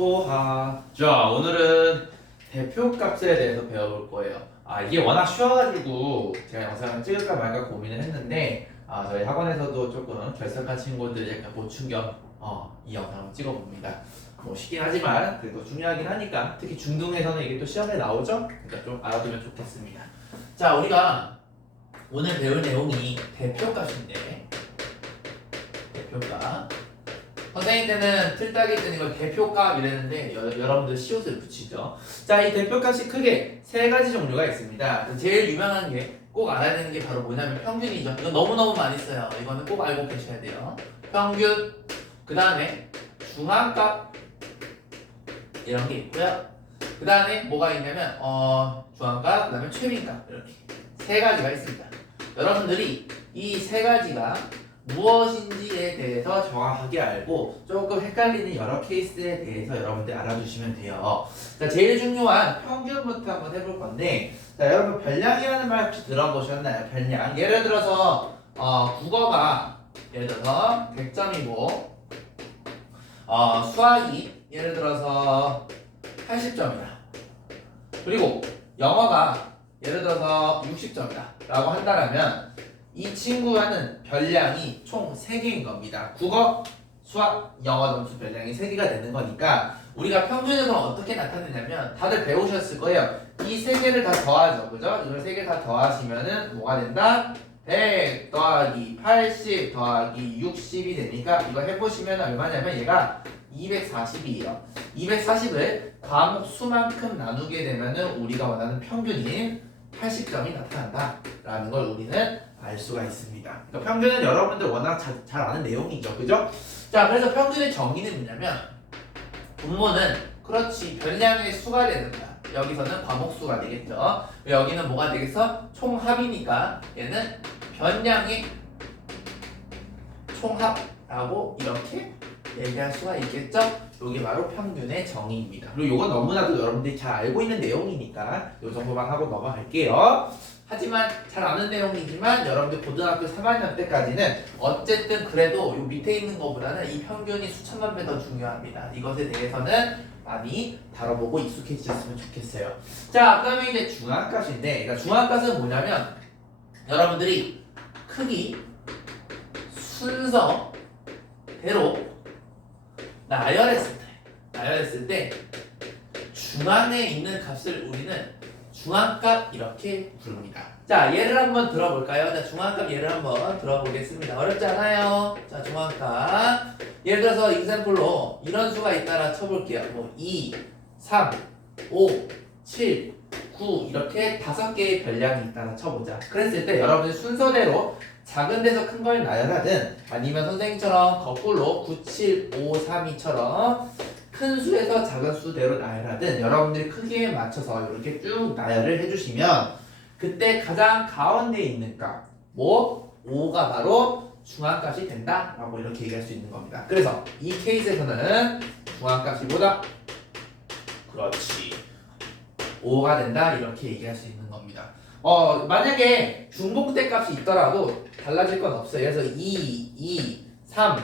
소하. 자, 오늘은 대표값에 대해서 배워볼 거예요. 이게 워낙 쉬워가지고 제가 영상을 찍을까 말까 고민을 했는데, 저희 학원에서도 조금 결석한 친구들 약간 보충 겸, 이 영상을 찍어봅니다. 뭐 쉽긴 하지만 그래도 중요하긴 하니까, 특히 중등에서는 이게 또 시험에 나오죠? 그러니까 좀 알아두면 좋겠습니다. 자, 우리가 오늘 배울 내용이 대표값인데, 대표값. 선생님 때는 틀딱이 때는 이걸 대표값 이랬는데 여러분들 시옷을 붙이죠. 자, 이 대표값이 크게 세 가지 종류가 있습니다. 제일 유명한 게 꼭 알아야 되는 게 바로 뭐냐면 평균이죠. 이거 너무너무 많이 써요. 이거는 꼭 알고 계셔야 돼요. 평균, 그 다음에 중앙값 이런 게 있고요. 그 다음에 뭐가 있냐면 중앙값, 그 다음에 최빈값 이렇게 세 가지가 있습니다. 여러분들이 이 세 가지가 무엇인지에 대해서 정확하게 알고 조금 헷갈리는 여러 케이스에 대해서 여러분들 알아두시면 돼요. 자, 제일 중요한 평균부터 한번 해볼 건데, 자, 여러분 별량이라는 말 혹시 들어보셨나요? 별량. 예를 들어서 국어가 예를 들어서 100점이고 수학이 예를 들어서 80점이다. 그리고 영어가 예를 들어서 60점이다 라고 한다면 이 친구와는 별량이 총 3개인 겁니다. 국어, 수학, 영어 점수 별량이 3개가 되는 거니까 우리가 평균을 그럼 어떻게 나타내냐면 다들 배우셨을 거예요. 이 3개를 다 더하죠. 그죠? 이걸 3개 다 더하시면은 뭐가 된다? 100 더하기 80 더하기 60이 되니까 이거 해보시면 얼마냐면 얘가 240이에요. 240을 과목 수만큼 나누게 되면은 우리가 원하는 평균인 80점이 나타난다 라는 걸 우리는 알 수가 있습니다. 그러니까 평균은 여러분들 워낙 잘 아는 내용이죠. 그죠? 자, 그래서 평균의 정의는 뭐냐면 분모는 그렇지 별량의 수가 되는 거야. 여기서는 과목 수가 되겠죠. 여기는 뭐가 되겠어? 총합이니까 얘는 변량의 총합라고 이렇게 얘기할 수가 있겠죠? 이게 바로 평균의 정의입니다. 그리고 이건 너무나도 여러분들이 잘 알고 있는 내용이니까 이 정도만 하고 넘어갈게요. 하지만 잘 아는 내용이지만 여러분들 고등학교 3학년 때까지는 어쨌든 그래도 이 밑에 있는 것보다는 이 평균이 수천만 배 더 중요합니다. 이것에 대해서는 많이 다뤄보고 익숙해지셨으면 좋겠어요. 자, 그 다음에 이제 중앙값인데, 그러니까 중앙값은 뭐냐면 여러분들이 크기, 순서대로 나열했을 때 중앙에 있는 값을 우리는 중앙값 이렇게 부릅니다. 자, 예를 한번 들어볼까요? 자, 중앙값 예를 한번 들어보겠습니다. 어렵지 않아요? 자, 중앙값 예를 들어서 example로 이런 수가 있다라 쳐볼게요. 뭐 2, 3, 5, 7, 9 이렇게 5개의 별량이 있다라 쳐보자. 그랬을 때 여러분들 순서대로 작은 데서 큰 걸 나열하든 아니면 선생님처럼 거꾸로 9, 7, 5, 3, 2처럼 큰 수에서 작은 수대로 나열하든 여러분들이 크기에 맞춰서 이렇게 쭉 나열을 해주시면 그때 가장 가운데 있는 값, 뭐 5가 바로 중앙값이 된다 라고 이렇게 얘기할 수 있는 겁니다. 그래서 이 케이스에서는 중앙값이 보다 그렇지 5가 된다 이렇게 얘기할 수 있는 겁니다. 만약에 중복대 값이 있더라도 달라질 건 없어요. 그래서 2, 3,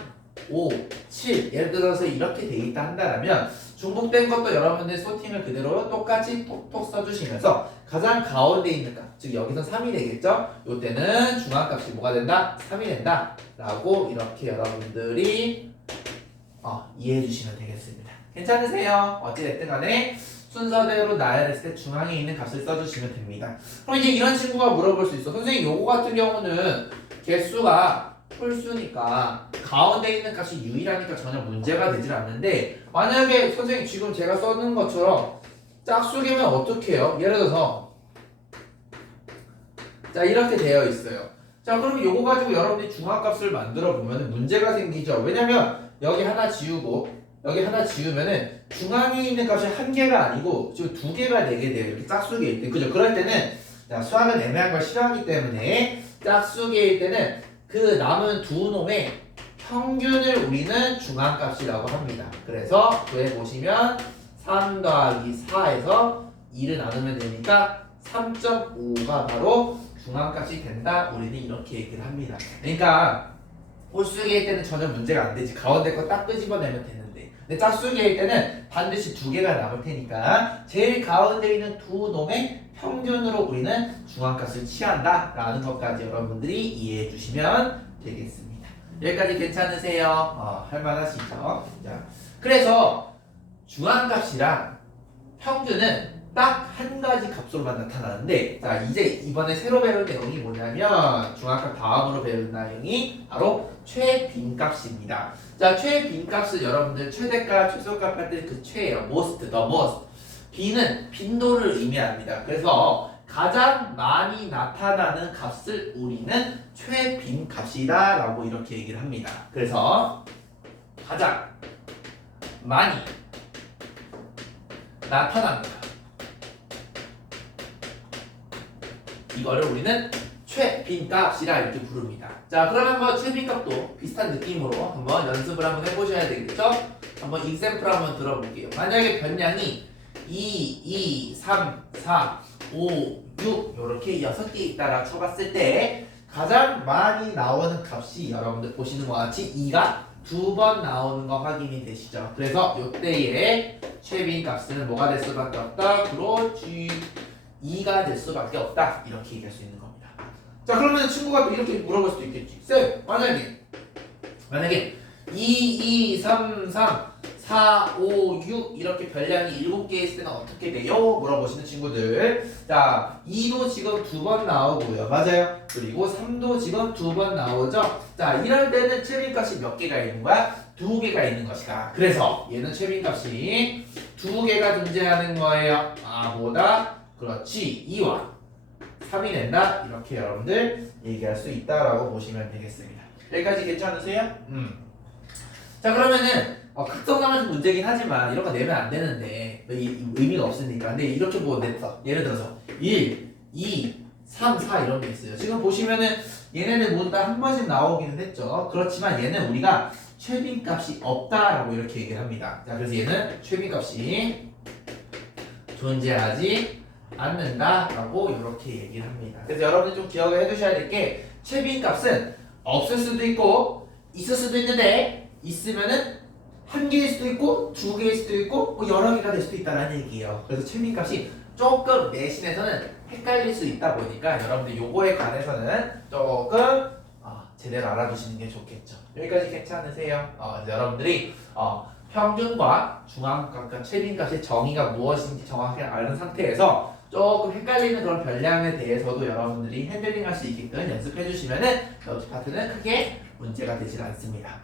5, 7 예를 들어서 이렇게 돼 있다 한다면 중복된 것도 여러분들 소팅을 그대로 똑같이 톡톡 써주시면서 가장 가운데 있는 값, 즉 여기서 3이 되겠죠? 이때는 중앙값이 뭐가 된다? 3이 된다 라고 이렇게 여러분들이 이해해 주시면 되겠습니다. 괜찮으세요? 어찌됐든 간에 순서대로 나열했을 때 중앙에 있는 값을 써주시면 됩니다. 그럼 이제 이런 친구가 물어볼 수 있어. 선생님 요거 같은 경우는 개수가 풀수니까 가운데 있는 값이 유일하니까 전혀 문제가 되질 않는데 만약에 선생님 지금 제가 써놓은 것처럼 짝수기면 어떻게 해요? 예를 들어서 자 이렇게 되어 있어요. 자 그럼 요거 가지고 여러분들이 중앙값을 만들어 보면 문제가 생기죠. 왜냐면 여기 하나 지우고 여기 하나 지우면은 중앙에 있는 값이 한 개가 아니고 지금 2개가 되게 돼요. 이렇게 짝수기일 때. 그죠? 그럴 때는 자, 수학은 애매한 걸 싫어하기 때문에 짝수기일 때는 그 남은 두 놈의 평균을 우리는 중앙값이라고 합니다. 그래서 구해보시면 3 더하기 4에서 2를 나누면 되니까 3.5가 바로 중앙값이 된다. 우리는 이렇게 얘기를 합니다. 그러니까 홀수기일 때는 전혀 문제가 안 되지. 가운데 거 딱 끄집어내면 되는데 근데 짝수기일 때는 반드시 두 개가 남을 테니까 제일 가운데 있는 두 놈의 평균으로 우리는 중앙값을 취한다라는 것까지 여러분들이 이해해 주시면 되겠습니다. 여기까지 괜찮으세요? 할만하시죠? 자, 그래서 중앙값이랑 평균은 딱 한 가지 값으로만 나타나는데, 자 이제 이번에 새로 배울 내용이 뭐냐면 중앙값 다음으로 배울 내용이 바로 최빈값입니다. 자, 최빈값은 여러분들 최대값, 최소값 할 때 그 최예요. most, the most. 빈은 빈도를 의미합니다. 그래서 가장 많이 나타나는 값을 우리는 최빈값이다 라고 이렇게 얘기를 합니다. 그래서 가장 많이 나타납니다. 이거를 우리는 최빈값이라 이렇게 부릅니다. 자, 그럼 한번 최빈값도 비슷한 느낌으로 한번 연습을 한번 해보셔야 되겠죠? 한번 example 한번 들어볼게요. 만약에 변량이 2, 2, 3, 4, 5, 6 이렇게 6개 있다라 쳐봤을 때 가장 많이 나오는 값이 여러분들 보시는 것 같이 2가 두 번 나오는 거 확인이 되시죠? 그래서 이때의 최빈값은 뭐가 될 수밖에 없다? 그렇지. 2가 될 수밖에 없다. 이렇게 얘기할 수 있는 겁니다. 자, 그러면 친구가 또 이렇게 물어볼 수도 있겠지. 쌤, 만약에 2, 2, 3, 3, 4, 5, 6 이렇게 별량이 7개 있을 때는 어떻게 돼요? 물어보시는 친구들. 자, 2도 지금 두 번 나오고요. 맞아요. 그리고 3도 지금 두 번 나오죠. 자, 이럴 때는 최빈값이 몇 개가 있는 거야? 두 개가 있는 것이다. 그래서 얘는 최빈값이 두 개가 존재하는 거예요. 뭐다? 그렇지. 2와 3이 된다. 이렇게 여러분들 얘기할 수 있다라고 보시면 되겠습니다. 여기까지 괜찮으세요? 자, 그러면은 극성상한 문제긴 하지만 이런 거 내면 안 되는데 의미가 없으니까. 근데 이렇게 뭐 냈어. 예를 들어서 1, 2, 3, 4 이런 게 있어요. 지금 보시면은 얘네는 모두 다 한 번씩 나오기는 했죠. 그렇지만 얘는 우리가 최빈값이 없다라고 이렇게 얘기를 합니다. 자, 그래서 얘는 최빈값이 존재하지 않는다라고 이렇게 얘기를 합니다. 그래서 여러분들 좀 기억을 해두셔야 될 게 최빈값은 없을 수도 있고 있을 수도 있는데 있으면은 한 개일 수도 있고 두 개일 수도 있고 뭐 여러 개가 될 수도 있다는 얘기예요. 그래서 최빈값이 조금 내신에서는 헷갈릴 수 있다 보니까 여러분들 요거에 관해서는 조금 제대로 알아두시는 게 좋겠죠. 여기까지 괜찮으세요? 여러분들이 평균과 중앙값과 최빈값의 정의가 무엇인지 정확히 아는 상태에서 조금 헷갈리는 그런 별량에 대해서도 여러분들이 핸들링 할 수 있게끔 연습해 주시면은 여기 파트는 크게 문제가 되질 않습니다.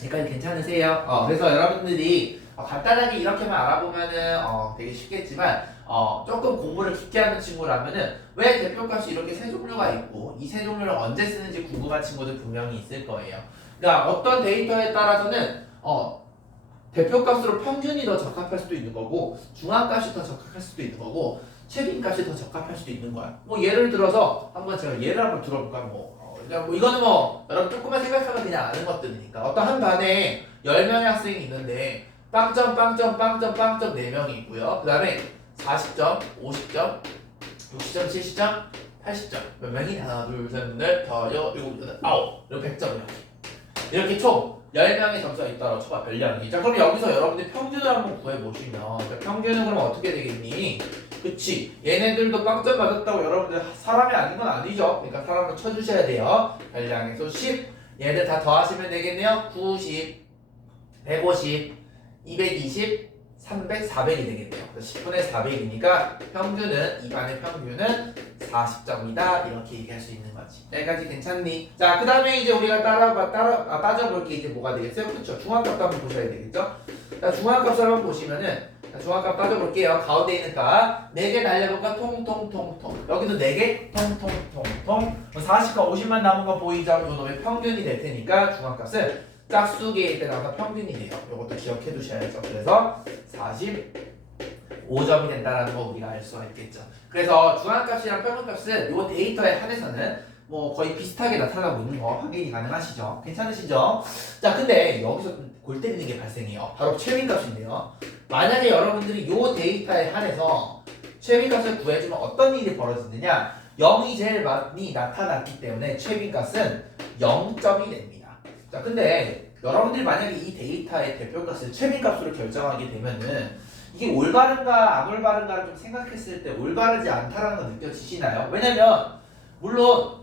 여기까지 괜찮으세요? 그래서 여러분들이 간단하게 이렇게만 알아보면은 되게 쉽겠지만 조금 공부를 깊게 하는 친구라면은 왜 대표값이 이렇게 세 종류가 있고 이 세 종류를 언제 쓰는지 궁금한 친구들 분명히 있을 거예요. 그러니까 어떤 데이터에 따라서는 대표값으로 평균이 더 적합할 수도 있는 거고 중앙값이 더 적합할 수도 있는 거고 최빈값이 더 적합할 수도 있는 거야. 뭐 예를 들어서 한번 제가 예를 한번 들어볼까. 이거는 여러분 조금만 생각하면 그냥 아는 것들이니까 어떤 한 반에 10명의 학생이 있는데 빵점 4명이 있고요. 그 다음에 40점, 50점, 60점, 70점, 80점 몇 명이? 하나, 둘, 셋, 넷, 다섯, 여섯, 일곱, 여덟, 아홉 이렇게 100점 이렇게 총 10명의 점수가 있다고 쳐봐. 별량이. 자, 그럼 여기서 여러분들 평균을 한번 구해보시면 평균은 그럼 어떻게 되겠니? 그치, 얘네들도 빵점 맞았다고 여러분들 사람이 아닌 건 아니죠. 그러니까 사람을 쳐주셔야 돼요. 별량에서 10 얘들 다 더하시면 되겠네요. 90, 150, 220, 300, 400이 되겠네요. 10분의 400이니까 평균은 이 반의 평균은 40점이다 이렇게 얘기할 수 있는 거지. 여기까지 괜찮니? 자, 그 다음에 이제 우리가 따져볼 게 이제 뭐가 되겠어요? 그렇죠. 중앙값도 한번 보셔야 되겠죠. 자, 중앙값을 한번 보시면은 중앙값 따져볼게요. 가운데 있는 값 4개 날려볼까? 통통통통. 여기도 4개 통통통통. 40과 50만 남은 거 보이죠? 요 놈의 평균이 될 테니까 중앙값은 짝수계일 때 나오는 평균이 돼요. 요것도 기억해 두셔야죠. 그래서 45점이 된다는 거 우리가 알 수가 있겠죠. 그래서 중앙값이랑 평균값은 요 데이터에 한해서는 뭐 거의 비슷하게 나타나고 있는 거 확인이 가능하시죠? 괜찮으시죠? 자, 근데 여기서 골 때리는 게 발생해요. 바로 최빈값인데요. 만약에 여러분들이 요 데이터에 한해서 최빈값을 구해주면 어떤 일이 벌어지느냐? 0이 제일 많이 나타났기 때문에 최빈값은 0점이 됩니다. 자, 근데 여러분들이 만약에 이 데이터의 대표값을 최빈값으로 결정하게 되면은 이게 올바른가 안 올바른가를 좀 생각했을 때 올바르지 않다라는 거 느껴지시나요? 왜냐면 물론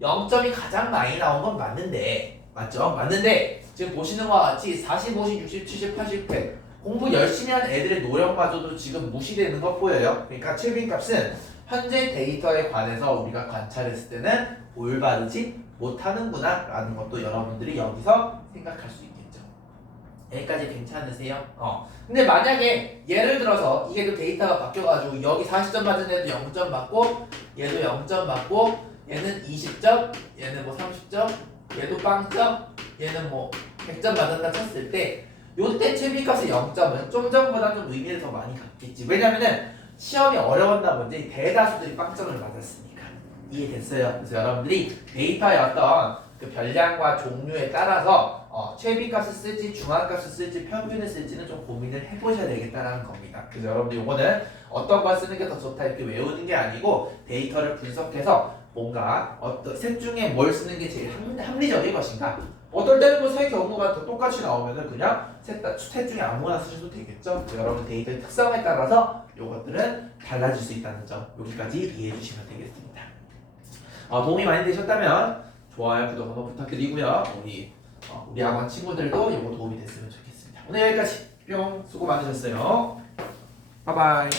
0점이 가장 많이 나온 건 맞는데 맞죠? 맞는데 지금 보시는 것과 같이 40, 50, 60, 70, 80, 100 공부 열심히 하는 애들의 노력마저도 지금 무시되는 것 보여요. 그러니까 최빈값은 현재 데이터에 관해서 우리가 관찰했을 때는 올바르지 못하는구나 라는 것도 여러분들이 여기서 생각할 수 있겠죠. 여기까지 괜찮으세요? 근데 만약에 예를 들어서 이게 그 데이터가 바뀌어가지고 여기 40점 맞은 애도 0점 맞고 얘도 0점 맞고 얘는 20점 얘는 뭐 30점 얘도 빵점 얘는 뭐 100점 맞았다 쳤을 때 요때 최빈값의 0점은 좀 전보다 좀 의미를 더 많이 갖겠지. 왜냐면은 시험이 어려웠나 본지 대다수들이 빵점을 맞았으니까. 이해됐어요? 그래서 여러분들이 데이터의 어떤 그 별량과 종류에 따라서 최빈값을 쓸지 중앙값을 쓸지 평균을 쓸지는 좀 고민을 해보셔야 되겠다는 겁니다. 그래서 여러분들 이거는 어떤 걸 쓰는 게 더 좋다 이렇게 외우는 게 아니고 데이터를 분석해서 뭔가 어떤 셋 중에 뭘 쓰는 게 제일 합리적인 것인가. 어떨 때는 뭐 세 경우가 더 똑같이 나오면은 그냥 셋 중에 아무거나 쓰셔도 되겠죠. 여러분 데이터의 특성에 따라서 요것들은 달라질 수 있다는 점 여기까지 이해해 주시면 되겠습니다. 도움이 많이 되셨다면 좋아요, 구독 한번 부탁드리고요. 우리 학원 친구들도 이거 도움이 됐으면 좋겠습니다. 오늘 여기까지 뿅 수고 많으셨어요. 바이바이.